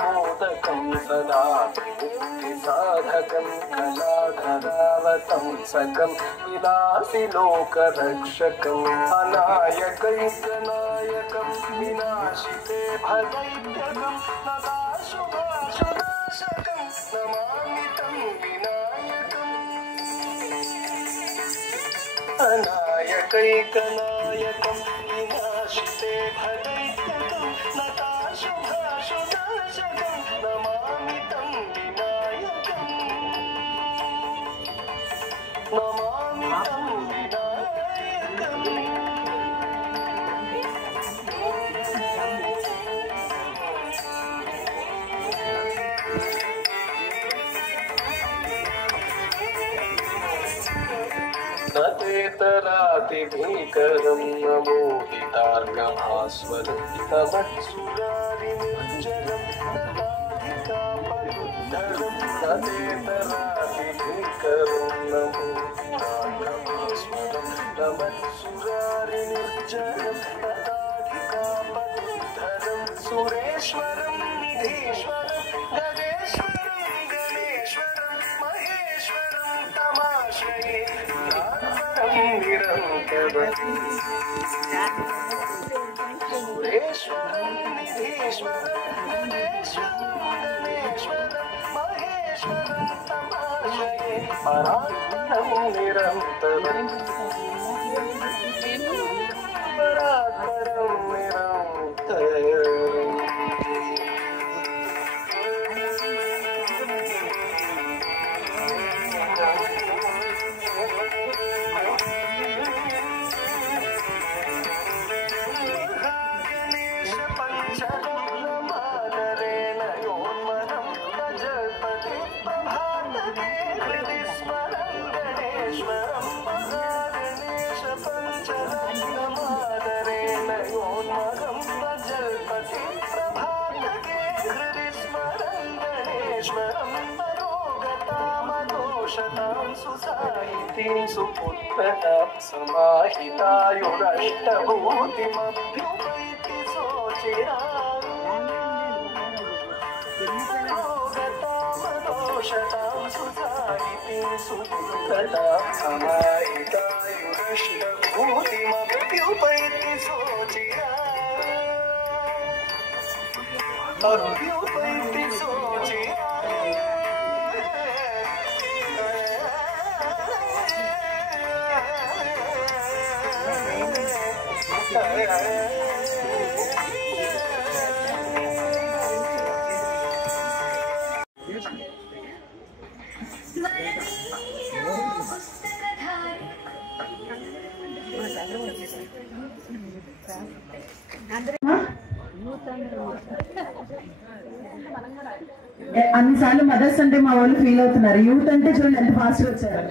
मोदकं सदा मुक्तिसाधकं कलाधरावतं सकं विलासि लोकरक्षकम् अनायकैकनायकं विनाशिते भदैत्यकं नताशुभाशुनाशकं नमामि तं विनायकम् अनायकैकनायकं विनाशिते भदैत्यकं नताशुभाशुनाशकं नमामि तं विनायकम् नमामि तं विनायकम् नतेतरातिभीकरं नमोदितार्गभास्वरं तमत्सुरारिनिर्जरं नताधिकापयुद्धरं नतेतरातिभीकरं नमोदितार्गभास्वरं तमत्सुरारिनिर्जरं नताधिकापयुद्धरं सुरेश्वरं निधीश्वरं गजेश्वरं गणेश्वरं महेश्वरं तमाश्रये निरन्तरं सुरेश्वरं निधीश्वरं गणेश्वरं गणेश्वरं महेश्वरं तमाश्रये परात्परं निरन्तरं परात्परं निरन्तरम् सुसाहितीं सुपुत्रतां समाहितायुरष्टभूतिमभ्युपैति सोचिराम् मनोगतामदोषतां सुसाहितीं सुपुत्रतां समाहितायुरष्टभूतिमभ्युपैति सोचिराम् अभ्युपैति सोचिराम् అన్నిసార్లు మదర్స్ అంటే మా వాళ్ళు ఫీల్ అవుతున్నారు. యూత్ అంటే చూడండి ఎంత ఫాస్ట్ వచ్చారు.